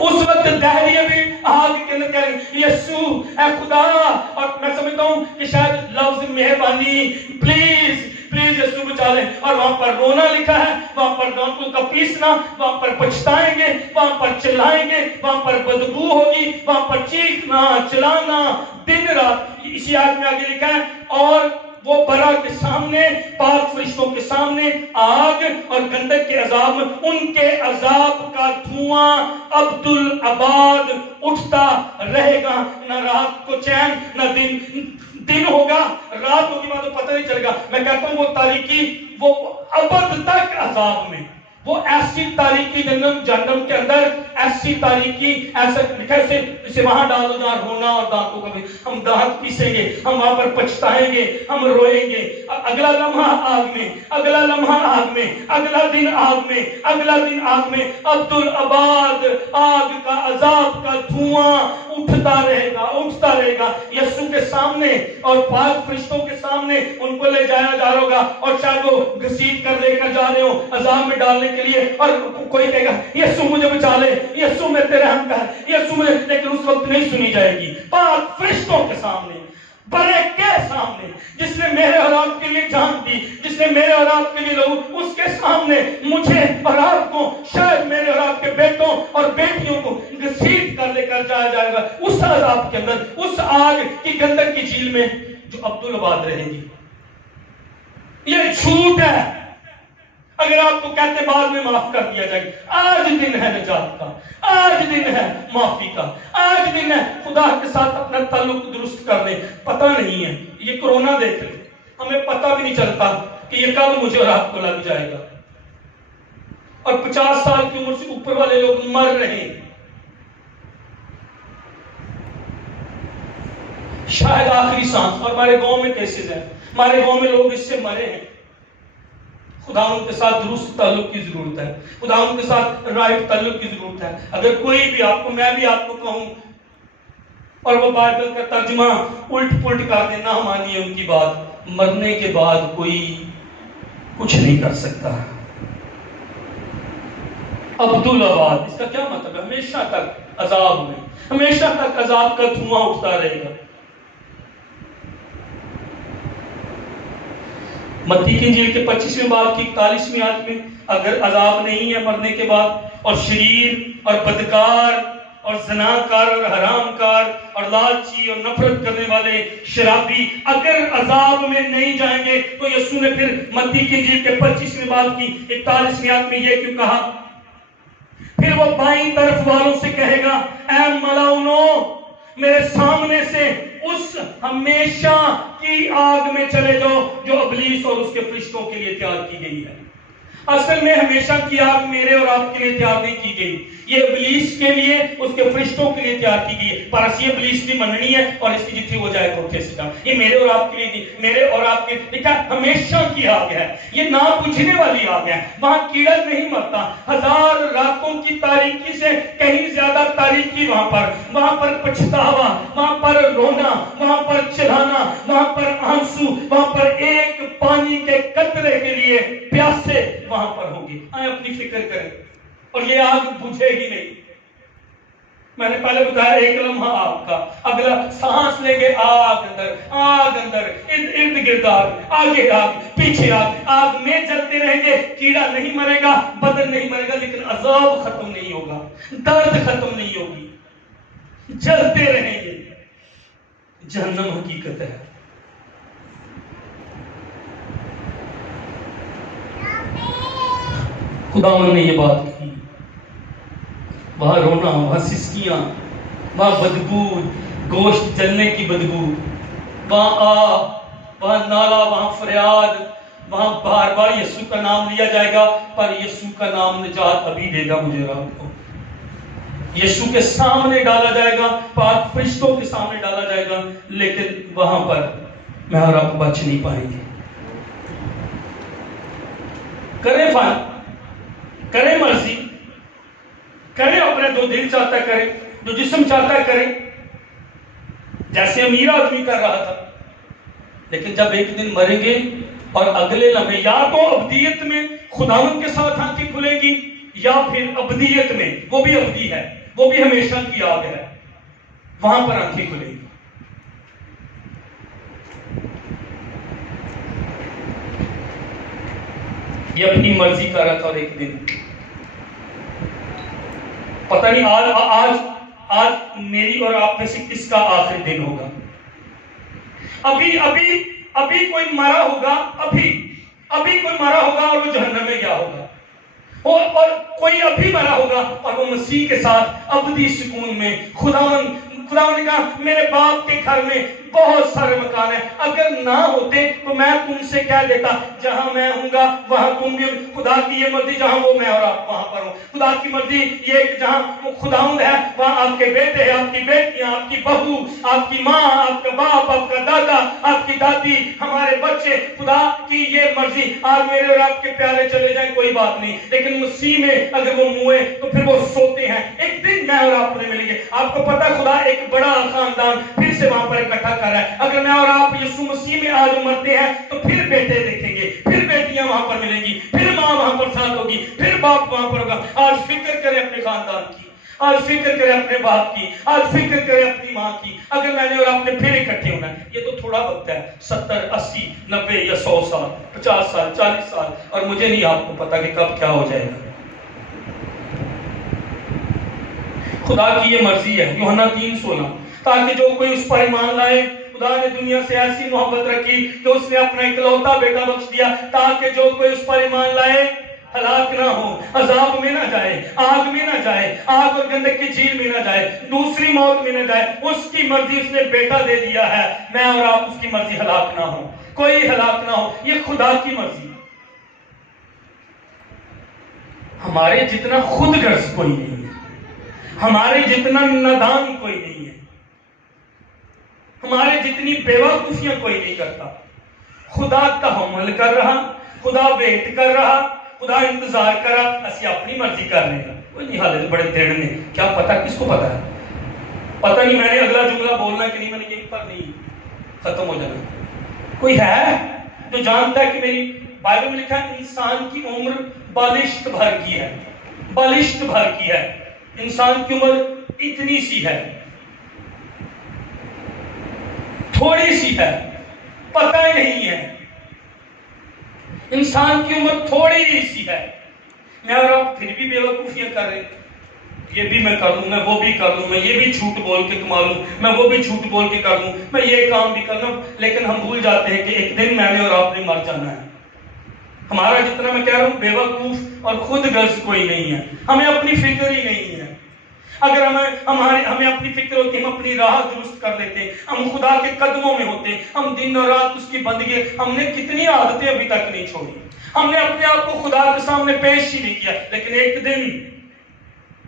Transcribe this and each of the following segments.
اس وقت دہریے بھی آگ کے اندر کہہ رہے یسوع اے خدا، اور میں سمجھتا ہوں کہ شاید لفظ مہربانی، پلیز پلیز یسوع بچا لیں، اور وہاں پر رونا لکھا ہے، وہاں پر دانتوں کا پیسنا، وہاں پر پچھتائیں گے، وہاں پر چلائیں گے، وہاں پر بدبو ہوگی، وہاں پر چیخنا چلانا دن رات۔ اسی آیت میں آگے لکھا ہے اور وہ برا کے سامنے، پاک فرشتوں کے سامنے آگ اور گندک کے عذاب میں ان کے عذاب کا دھواں ابدالآباد اٹھتا رہے گا۔ نہ رات کو چین، نہ دن ہوگا، رات ہوگی بعد تو پتہ نہیں چلے گا۔ میں کہتا ہوں وہ تاریکی، وہ ابد تک عذاب میں، وہ ایسی تاریکی جہنم کے اندر، ایسی تاریکی، ایسا لکھا ہے اسے وہاں ڈالو جہاں رونا اور دانتوں کا بھی، ہم دانت پیسیں گے، ہم وہاں پر پچھتائیں گے، ہم روئیں گے۔ اگلا لمحہ آگ میں، اگلا لمحہ آگ میں، اگلا دن آگ میں، اگلا دن آگ میں، عبدالآباد آگ کا عذاب کا دھواں اٹھتا رہے گا، اٹھتا رہے گا۔ یسوع کے سامنے اور پاک فرشتوں کے سامنے ان کو لے جایا جا رہا ہوگا، اور شاید وہ گھسیٹ کر لے کر جا رہے ہوں عذاب میں ڈالنے کے لیے، اور کوئی کہے گا یسوع مجھے بچا لے، یسوع میں تیرے رحم کر، یسوع مجھے، لیکن اس وقت نہیں سنی جائے گی۔ پاک فرشتوں کے سامنے، بڑے کے سامنے، جس نے میرے اور آپ کے لیے جان دی، جس نے میرے اور آپ کے لیے لہو، اس کے سامنے مجھے اور آپ کو، شاید میرے اور آپ کے بیٹوں اور بیٹیوں کو گھسیٹ کر لے کر جایا جائے گا اس عذاب کے اندر، اس آگ کی گندک کی جھیل میں جو عبدالآباد رہے گی۔ یہ جھوٹ ہے اگر آپ کو کہتے بعد میں معاف کر دیا جائے گا۔ آج دن ہے نجات کا، آج دن ہے معافی کا، آج دن ہے خدا کے ساتھ اپنا تعلق درست کر دیں۔ پتہ نہیں ہے، یہ کورونا دیکھ لیں، ہمیں پتہ بھی نہیں چلتا کہ یہ کب مجھے اور آپ کو لگ جائے گا، اور 50 سال کی عمر سے اوپر والے لوگ مر رہے ہیں۔ شاید آخری سانس، اور ہمارے گاؤں میں کیسز ہیں، ہمارے گاؤں میں لوگ اس سے مرے ہیں۔ خدا ان کے ساتھ درست تعلق کی ضرورت ہے، خدا ان کے ساتھ رائٹ تعلق کی ضرورت ہے۔ اگر کوئی بھی آپ کو، میں بھی آپ کو کہوں اور وہ بائبل کا ترجمہ الٹ پلٹ کر دے، نہ مانیے ان کی بات، مرنے کے بعد کوئی کچھ نہیں کر سکتا۔ عبدالآباد، اس کا کیا مطلب ہے؟ ہمیشہ تک عذاب میں، ہمیشہ تک عذاب کا دھواں اٹھتا رہے گا۔ متی کی انجیل کے 25ویں باب کی 41ویں آیت میں اگر عذاب نہیں ہے مرنے کے بعد، اور شریر اور بدکار اور زناکار اور حرام کار اور لالچی اور نفرت کرنے والے شرابی اگر عذاب میں نہیں جائیں گے، تو یسوع نے پھر متی کی انجیل کے 25ویں باب کی 41ویں آیت میں یہ کیوں کہا؟ پھر وہ بائیں طرف والوں سے کہے گا، اے ملاؤنو، میرے سامنے سے اس ہمیشہ کی آگ میں چلے جاؤ جو ابلیس اور اس کے فرشتوں کے لیے تیار کی گئی ہے۔ اصل میں ہمیشہ کی آگ میرے اور آپ کے لیے تیار نہیں کی گئی، یہ ابلیس کے لیے، اس کے فرشتوں کے لیے تیار کی گئی ہے۔ پرس یہ ابلیس کی مننی ہے اور اس کی جتھی ہو جائے کوٹھے سے جا، یہ میرے اور آپ کے لیے نہیں، میرے اور آپ کے لکھا ہمیشہ کی آگ ہے، یہ نہ بجھنے والی آگ ہے، وہاں کیڑا نہیں مرتا۔ 1000 راتوں کی تاریکی سے کہیں زیادہ تاریکی وہاں پر پچھتاوا، وہاں پر رونا، وہاں پر چلانا، وہاں پر آنسو، وہاں پر ایک پانی کے قطرے کے لیے پیاسے وہاں پر ہوگی۔ آئیں اپنی فکر کریں، اور یہ آگ بجھے ہی نہیں۔ میں نے پہلے بتایا ایک لمحہ آگ کا، اگلا سانس لیں گے آگ اندر، آگ اندر، ارد گرد آگ، آگے آگ، پیچھے آگ، آگ میں جلتے رہیں گے۔ کیڑا نہیں مرے گا، بدن نہیں مرے گا، لیکن عذاب ختم نہیں ہوگا، درد ختم نہیں ہوگی، جلتے رہیں گے۔ جہنم حقیقت ہے۔ خداوند نے یہ بات کی، وہاں رونا، وہاں سسکیاں، وہاں بدبو، گوشت جلنے کی بدبو، وہاں وہاں نالا، وہاں فریاد، وہاں بار بار یسوع کا نام لیا جائے گا، پر یسوع کا نام نجات ابھی دے گا مجھے اور آپ کو۔ یسوع کے سامنے ڈالا جائے گا، پاک فرشتوں کے سامنے ڈالا جائے گا، لیکن وہاں پر میں اور آپ بچ نہیں پائیں گے۔ کریں فائن، کریں مرضی، کریں اپنے جو دل چاہتا ہے کریں، جو جسم چاہتا ہے کریں، جیسے امیر آدمی کر رہا تھا۔ لیکن جب ایک دن مریں گے اور اگلے لمحے یا تو ابدیت میں خداوند کے ساتھ آنکھیں کھلیں گی، یا پھر ابدیت میں، وہ بھی ابدی ہے، وہ بھی ہمیشہ کی آگ ہے، وہاں پر آنکھیں کھلے گی۔ یہ اپنی مرضی کر رہا تھا، اور ایک دن پتہ نہیں آج میری اور آپ میں سے کس کا آخری دن ہوگا۔ ابھی کوئی مرا ہوگا، ابھی کوئی مرا ہوگا اور وہ جہنم میں گیا ہوگا، اور کوئی ابھی مرا ہوگا اور وہ مسیح کے ساتھ ابدی سکون میں۔ خدا نے کہا میرے باپ کے گھر میں بہت سارے مکان ہیں، اگر نہ ہوتے تو میں تم سے کہہ دیتا جہاں میں ہوں گا وہاں تم بھی۔ خدا کی یہ مرضی جہاں وہ میں اور آپ وہاں پر ہوں۔ خدا کی مرضی یہ کہ جہاں وہ خداوند ہے وہاں آپ کے بیٹے، آپ کی بیٹیاں، آپ کی بہو، آپ کی ماں، آپ کا باپ، آپ کا دادا، آپ کی دادی، ہمارے بچے۔ خدا کی یہ مرضی آج میرے اور آپ کے پیارے چلے جائیں کوئی بات نہیں، لیکن مسیح میں اگر وہ موئے تو پھر وہ سوتے ہیں، ایک دن میں اور آپ انہیں ملیں گے۔ آپ کو پتہ خدا ایک بڑا خاندان پھر سے وہاں پر اکٹھا کر رہا ہے۔ اگر میں اور آپ یسوع مسیح میں آج مرتے ہیں تو پھر بیٹے دیکھیں گے، پھر بیٹیاں وہاں پر ملیں گی، پھر ماں وہاں پر ساتھ ہوگی، پھر باپ وہاں پر ہوگا۔ آج فکر کریں اپنے خاندان کی، آج فکر کریں اپنے باپ کی، آج فکر کریں اپنی ماں کی۔ اگر میں نے اور آپ نے پھر اکٹھے ہونا ہے، یہ تو تھوڑا وقت ہے، 70 80 90 یا 100 سال، 50 سال، 40 سال، اور مجھے نہیں آپ کو پتا کہ کب کیا ہو جائے گا۔ خدا کی یہ مرضی ہے، یوحنا 3:16، تاکہ جو کوئی اس پر ایمان لائے۔ خدا نے دنیا سے ایسی محبت رکھی کہ اس نے اپنا اکلوتا بیٹا بخش دیا، تاکہ جو کوئی اس پر ایمان لائے ہلاک نہ ہو، عذاب میں نہ جائے، آگ میں نہ جائے، آگ اور گندک کی جھیل میں نہ جائے، دوسری موت میں نہ جائے۔ اس کی مرضی اس نے بیٹا دے دیا ہے، میں اور آپ اس کی مرضی ہلاک نہ ہو، کوئی ہلاک نہ ہو، یہ خدا کی مرضی۔ ہمارے جتنا خود غرض کوئی نہیں ہے، ہمارے جتنا نادان کوئی نہیں ہے، ہمارے جتنی بیوقوفیاں کوئی نہیں کرتا۔ خدا تحمل کر رہا، خدا ویٹ کر رہا، خدا انتظار کر رہا، اسی اپنی مرضی کر رہے ہیں۔ کوئی نہیں حالت بڑے دیر نے، کیا پتا کس کو پتا ہے؟ پتہ نہیں میں نے اگلا جملہ بولنا کہ نہیں، میں نے یہیں پر نہیں ختم ہو جانا۔ کوئی ہے جو جانتا ہے کہ میری بائبل میں لکھا ہے انسان کی عمر بالشت بھر کی ہے، بالشت بھر کی ہے، انسان کی عمر اتنی سی ہے، تھوڑی سی ہے، پتہ ہی نہیں ہے، انسان کی عمر تھوڑی سی ہے۔ میں اور آپ پھر بھی بیوقوفیاں کر رہے ہیں، یہ بھی میں کر لوں، میں وہ بھی کر لوں، میں یہ بھی جھوٹ بول کے کما لوں، میں وہ بھی جھوٹ بول کے کر لوں، میں یہ کام بھی کر لوں، لیکن ہم بھول جاتے ہیں کہ ایک دن میں نے اور آپ نے مر جانا ہے۔ ہمارا جتنا میں کہہ رہا ہوں بیوقوف اور خود غرض کوئی نہیں ہے، ہمیں اپنی فکر ہی نہیں ہے۔ اگر ہمیں اپنی فکر ہوتی، ہم اپنی راہ درست کر لیتے، ہم خدا کے قدموں میں ہوتے، ہم دن اور رات اس کی بندگی۔ ہم نے کتنی عادتیں ابھی تک نہیں چھوڑی، ہم نے اپنے آپ کو خدا کے سامنے پیش ہی نہیں کیا، لیکن ایک دن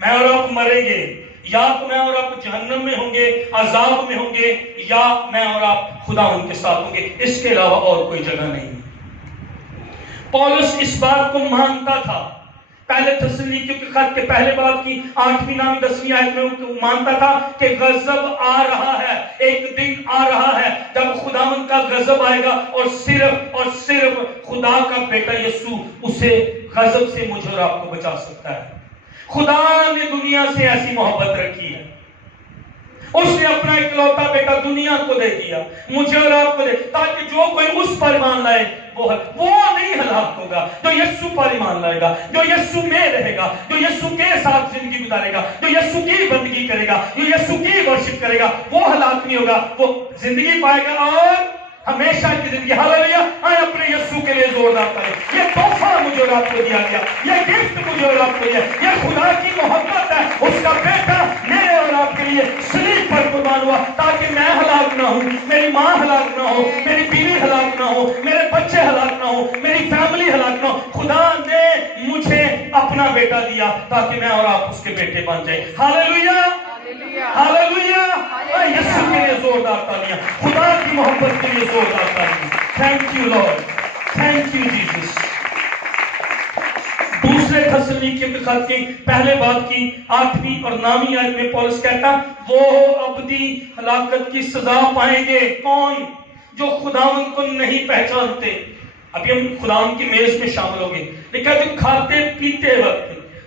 میں اور آپ مریں گے، یا تو میں اور آپ جہنم میں ہوں گے، عذاب میں ہوں گے، یا میں اور آپ خدا ان کے ساتھ ہوں گے، اس کے علاوہ اور کوئی جگہ نہیں۔ پولس اس بات کو مانتا تھا، پہلے تسلونیکیوں کے خط کے پہلے باب کی 8ویں 9ویں 10ویں آیت میں وہ مانتا تھا کہ غضب آ رہا ہے، ایک دن آ رہا ہے جب خداوند کا غضب آئے گا، اور صرف خدا کا بیٹا یسوع اسے غضب سے مجھے اور آپ کو بچا سکتا ہے۔ خدا نے دنیا سے ایسی محبت رکھی ہے، اس نے اپنا اکلوتا بیٹا دنیا کو دے دیا، مجھے اور آپ کو دے، تاکہ جو کوئی اس پر ایمان لائے وہ نہیں ہلاک ہوگا، جو یسوع پر ایمان لائے گا، جو یسوع میں رہے گا، جو یسوع کے ساتھ زندگی گزارے گا، جو یسوع کی بندگی کرے گا، جو یسوع کی ورشپ کرے گا، وہ ہلاک نہیں ہوگا، وہ زندگی پائے گا اور ہمیشہ کی زندگی۔ ہاللیلویہ! آئے اپنے یسوع کے لیے زوردار کریں۔ یہ تحفہ مجھے اور آپ کو دیا گیا، یہ گفٹ مجھے اور آپ کو دیا، یہ خدا کی محبت ہے، اس کا بیٹا میرے اور آپ کے لیے صلیب پر قربان ہوا تاکہ میں ہلاک نہ ہوں، میری ماں ہلاک نہ ہو، میری بیوی ہلاک نہ ہو، میرے بچے ہلاک نہ ہو، میری فیملی ہلاک نہ ہو۔ خدا نے مجھے اپنا بیٹا دیا تاکہ میں اور آپ اس کے بیٹے بن جائیں۔ ہاللیلویہ! ہاللیلویہ! یسوع کے لیے زوردار تالیاں، خدا کی محبت کے لیے زوردار تالیاں۔ Thank you lord, thank you Jesus. دوسرے تسلونیکیوں کے خط کی پہلے باب کی 8ویں اور 9ویں آیت میں پولس کہتا وہ ابدی ہلاکت کی سزا پائیں گے۔ کون؟ جو خداوند کو نہیں پہچانتے۔ ابھی ہم خداوند کی میز میں شامل ہوں گے، لیکن جو کھاتے پیتے وقت